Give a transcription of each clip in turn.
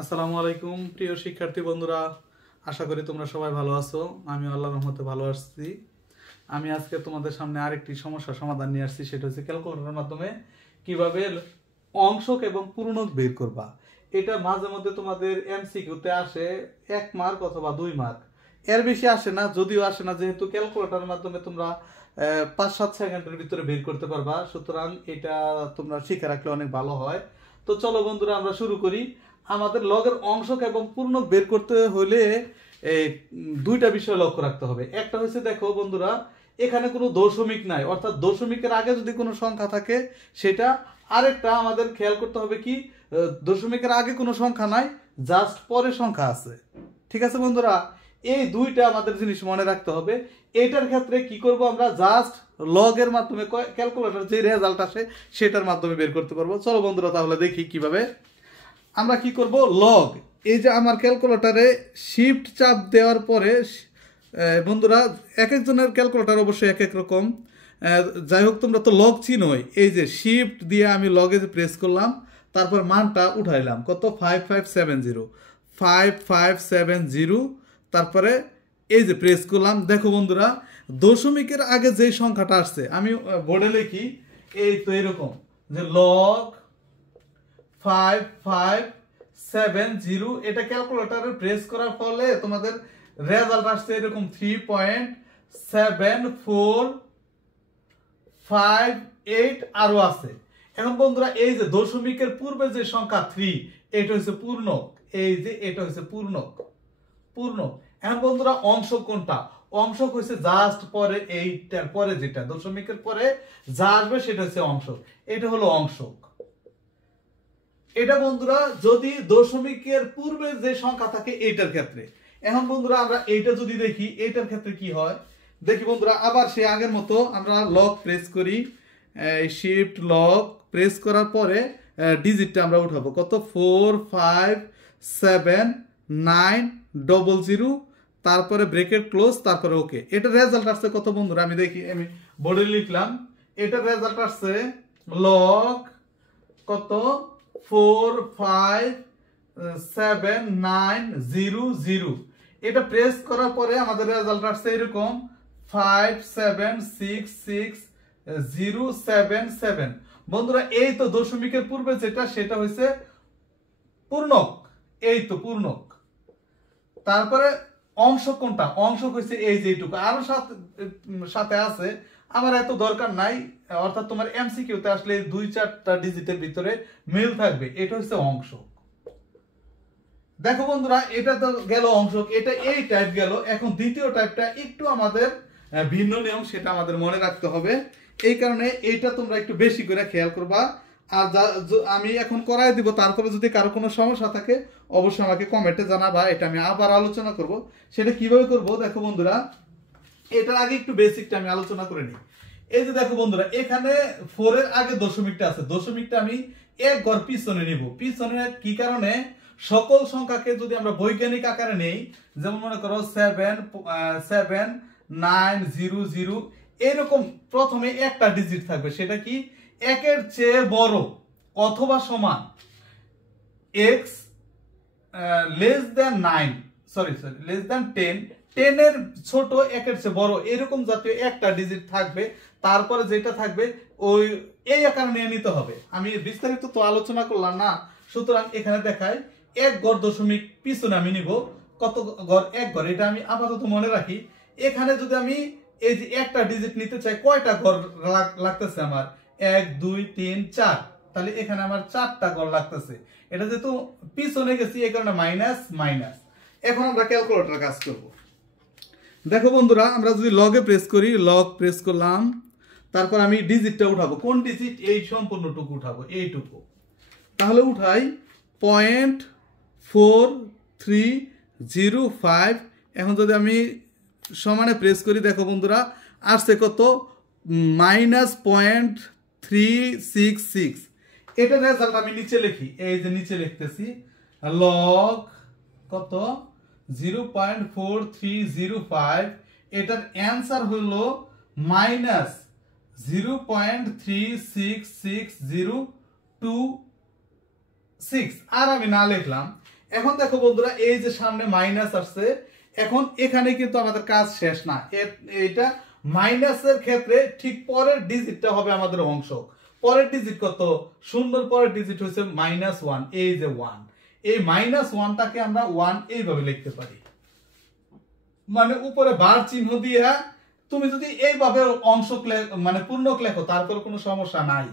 আসসালামু আলাইকুম প্রিয় শিক্ষার্থী বন্ধুরা, আশা করি তোমরা সবাই ভালো আছো। আমি আল্লাহর রহমতে ভালো আছি। আমি আজকে তোমাদের সামনে আরেকটি সমস্যার সমাধান নিয়ে আসছি, সেটা হচ্ছে ক্যালকুলেটরের মাধ্যমে কিভাবে অংশক এবং পূর্ণক বের করবা। এটা মাঝে মধ্যে তোমাদের এমসিকিউতে আসে 1 মার্ক অথবা 2 মার্ক, এর বেশি আসে না। যদিও আসে না, যেহেতু ক্যালকুলেটরের মাধ্যমে তোমরা 5-7 সেকেন্ডের ভিতরে বের করতে পারবা, সুতরাং এটা তোমরা শিখে রাখলে অনেক ভালো হয়। তো চলো বন্ধুরা, আমরা শুরু করি। আমাদের লগের অংশক এবং পূর্ণক বের করতে হলে এই দুইটা বিষয় লক্ষ্য রাখতে হবে। একটা হচ্ছে, দেখো বন্ধুরা, এখানে কোনো দশমিক নাই, অর্থাৎ দশমিকের আগে যদি কোনো সংখ্যা থাকে সেটা। আরেকটা আমাদের খেয়াল করতে হবে কি, দশমিকের আগে কোনো সংখ্যা নাই, জাস্ট পরে সংখ্যা আছে। ঠিক আছে বন্ধুরা, এই দুইটা আমাদের জিনিস মনে রাখতে হবে। এটার ক্ষেত্রে কি করব, আমরা জাস্ট লগের মাধ্যমে ক্যালকুলেটর যে রেজাল্ট আসে সেটার মাধ্যমে বের করতে পারবো। চলো বন্ধুরা, তাহলে দেখি কিভাবে আমরা কি করব। লগ, এই যে আমার ক্যালকুলেটরে শিফট চাপ দেওয়ার পরে, বন্ধুরা এক একজনের ক্যালকুলেটর অবশ্যই এক এক রকম, যাই হোক তোমরা তো লগ চিনোই। এই যে শিফট দিয়ে আমি লগে যে প্রেস করলাম, তারপর মানটা উঠাইলাম কত, 5570, তারপরে এই যে প্রেস করলাম। দেখো বন্ধুরা, দশমিকের আগে যে সংখ্যাটা আসছে আমি বোর্ডে লিখি, এই তো এরকম যে লগ 5570। এটা ক্যালকুলেটরে প্রেস করার ফলে তোমাদের রেজাল্ট আসছে এরকম 3.7458 আরো আছে। এখন বন্ধুরা, এই যে দশমিকের পূর্বে যে সংখ্যা 3, এটা হচ্ছে পূর্ণক। এই যে এটা হচ্ছে পূর্ণক। এখন বন্ধুরা, অংশক কোনটা? অংশক হচ্ছে জাস্ট পরে, এইটার পরে যেটা দশমিকের পরে যা আসবে সেটা হচ্ছে অংশক। এটা হলো অংশক। এটা বন্ধুরা যদি দশমিকের পূর্বে যে সংখ্যা থাকে এইটার ক্ষেত্রে। এখন বন্ধুরা, আমরা এইটা যদি দেখি, এইটার ক্ষেত্রে কি হয় দেখি বন্ধুরা। আবার সে আগের মতো আমরা লক প্রেস করি, শিফট লক প্রেস করার পরে ডিজিটটা আমরা উঠাবো কত, 4579000, তারপরে ব্রেকেট ক্লোজ, তারপরে ওকে। এটা রেজাল্ট আসছে কত বন্ধুরা, আমি দেখি, আমি বোর্ডে লিখলাম। এটা রেজাল্ট আসছে লগ কত, 4579000। এটা প্রেস করার পরে আমাদের রেজাল্ট আসছে এরকম 5766077। বন্ধুরা, এই তো দশমিকের পূর্বে যেটা, সেটা হচ্ছে পূর্ণক। এই তো পূর্ণক। তারপরে অংশক কোনটা? অংশক হচ্ছে এই যেটুকু, আরো সাথে আছে, আমার এত দরকার নাই। অর্থাৎ তোমার এমসিকিউতে আসলে 2-4টা ডিজিটের ভিতরে মিল থাকবে, এটা হচ্ছে অংশক। দেখো বন্ধুরা, এটা তো গেল অংশক, এটা এই টাইপ গেল। এখন দ্বিতীয় টাইপটা একটু আমাদের ভিন্ন নিয়ম, সেটা আমাদের মনে রাখতে হবে। এই কারণে এইটা তোমরা একটু বেশি করে খেয়াল করবা। আর আমি এখন করাই দিব, তারপরে যদি কারো কোনো সমস্যা থাকে অবশ্যই আমাকে কমেন্টে জানাবা, এটা আমি আবার আলোচনা করব। সেটা কিভাবে করব দেখো বন্ধুরা, এটার আগে একটু বেসিকটা আমি আলোচনা করে নিই। এই যে দেখো বন্ধুরা, এখানে 4 এর আগে দশমিকটা আছে, দশমিকটা আমি এক ঘর পিছনে নিব। পিছনে কি কারণে, সকল সংখ্যাকে যদি আমরা বৈজ্ঞানিক আকারে নেই, যেমন মনে করো 77900, এরকম প্রথমে একটা ডিজিট থাকবে, সেটা কি, একের চেয়ে বড় অথবা সমান, x less than 9, less than 10, 10 এর ছোট, একের চেয়ে বড়, এরকম জাতীয় একটা ডিজিট থাকবে। তারপরে যেটা থাকবে ওই এই আকারে নিয়ে নিতে হবে। আমি বিস্তারিত তো আলোচনা করলাম না, সুতরাং এখানে দেখায় এক ঘর দশমিক পিছনে আমি নিব কত ঘর, এক ঘর। এটা আমি আপাতত মনে রাখি। এখানে যদি আমি এই যে একটা ডিজিট নিতে চাই, কয়টা ঘর লাগতেছে আমার, 1 2 3 4, তাহলে এখানে আমার 4টা ঘর লাগতেছে। এটা যেহেতু পিছনে গেছি, এই কারণে মাইনাস মাইনাস। এখন আমরা ক্যালকুলেটর কাজ করব। দেখো বন্ধুরা, আমরা যদি লগে প্রেস করি, লগ প্রেস করলাম, তারপর আমি ডিজিটটা উঠাবো। কোন ডিজিট? এই সম্পূর্ণটুকু উঠাবো, এইটুকু। তাহলে উঠাই 0.4305। এখন যদি আমি সমানে প্রেস করি, দেখো বন্ধুরা, আসছে কত, -0.366। এটা রেজাল্ট আমি নিচে লিখি, এই যে নিচে লিখতেছি, লগ কত, 0.4305। এটার অ্যান্সার হলো -0.36602 6। আর আমি না লিখলাম, এখন দেখো বন্ধুরা, এই যে সামনে মাইনাস আসছে, এখন এখানে কিন্তু আমাদের কাজ শেষ না। এটা মাইনাসের ক্ষেত্রে ঠিক পরের ডিজিটটা হবে আমাদের অংশক। পরের ডিজিট কত? শূন্যর পরের ডিজিট হচ্ছে -1। এই যে 1, এই -1টাকে আমরা 1 এইভাবে লিখতে পারি, মানে উপরে বার চিহ্ন দিয়ে। তুমি যদি এইভাবে অংশক মানে পূর্ণক লেখো তারপর কোনো সমস্যা নাই,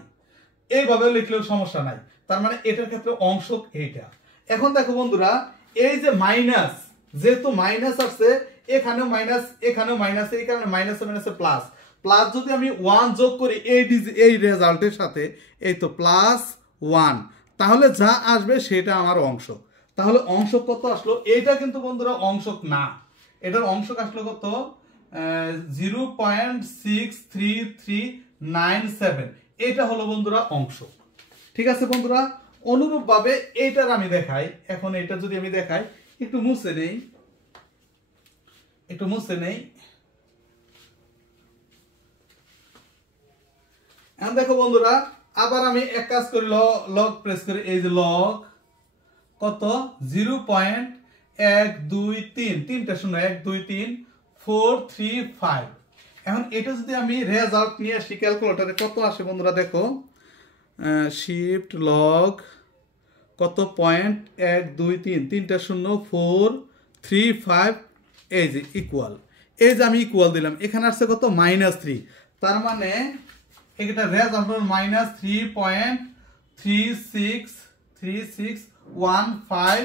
এইভাবে লিখলেও সমস্যা নাই। তার মানে এটার ক্ষেত্রে অংশক এইটা। এখন দেখো বন্ধুরা, এই যে মাইনাস, যেহেতু মাইনাস আসছে, এখানেও মাইনাস, এখানেও মাইনাস, এই কারণে মাইনাসে মাইনাসে প্লাস। প্লাস যদি আমি 1 যোগ করি এই রেজাল্টের সাথে, এই তো +1, তাহলে যা আসবে সেটা আমার অংশক। তাহলে অংশক কত আসলো? এটা কিন্তু বন্ধুরা অংশক না, এটার অংশক আসলো কত? 0.63397। এটা হলো বন্ধুরা অংশক। ঠিক আছে বন্ধুরা, অনুরূপ ভাবে এইটার আমি দেখাই। এখন এটা যদি আমি দেখাই, একটু মুছে নেই, এখন দেখো বন্ধুরা, আবার আমি এক কাজ করি, লগ প্রেস করি। এই যে লগ কত? 0.123, 3টা শূন্য, 1 2 3 4 3 5। এখন এটা যদি আমি রেজাল্ট নিয়ে আসি ক্যালকুলেটরে, কত আসে বন্ধুরা দেখো, শিফট লগ কত? 0.123, 3টা শূন্য, 4 3 5, এই যে ইকুয়াল। এই যে আমি ইকুয়াল দিলাম, এখানে আসছে কত? -3। তার মানে এটা রেজাল্ট হলো -3.363615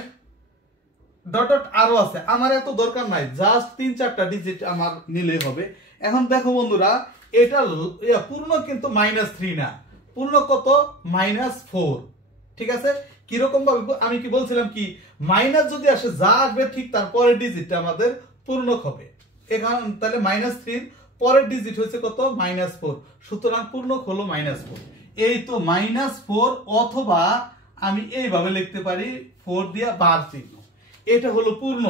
ডট ডট আরো আছে। আমার এত দরকার নাই, জাস্ট 3-4টা ডিজিট আমার নিলেই হবে। এখন দেখো বন্ধুরা, এটা পূর্ণ কিন্তু -3 না, পূর্ণ কত? -4। ঠিক আছে, কিরকম ভাবে আমি কি বলছিলাম, কি মাইনাস যদি আসে, যা আসবে ঠিক তারপরের ডিজিটটা আমাদের পূর্ণক হবে। এখন তাহলে -3 পরের ডিজিট হচ্ছে কত? -4, সুতরাং পূর্ণক হলো -4। এই তো -4, অথবা আমি এইভাবে লিখতে পারি 4 দিয়া বার চিহ্ন। এটা হলো পূর্ণ।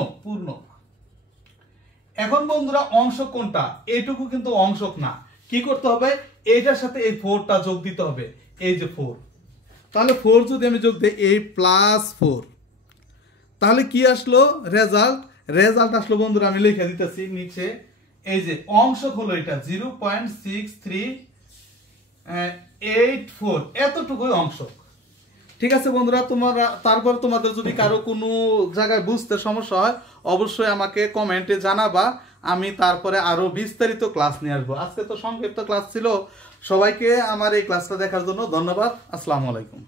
এখন বন্ধুরা, অংশক কোনটা? এইটুকু কিন্তু অংশক না। কি করতে হবে? এইটার সাথে এই 4টা যোগ দিতে হবে, এই যে 4। তাহলে 4 যদি আমি যোগ দিই, এই +4, তাহলে কি আসলো রেজাল্ট আসলো বন্ধুরা, আমি লিখে দিতেছি নিচে। এই যে অংশক হলো এটা 0.6384, এতটুকুই অংশক। ঠিক আছে বন্ধুরা, তারপর তোমাদের যদি কারো কোনো জায়গায় বুঝতে সমস্যা হয়, অবশ্যই আমাকে কমেন্টে জানাবা, আমি তারপরে আরো বিস্তারিত ক্লাস নিয়ে আসবো। আজকে তো সংক্ষিপ্ত ক্লাস ছিল। সবাইকে আমার এই ক্লাসটা দেখার জন্য ধন্যবাদ। আসসালামু আলাইকুম।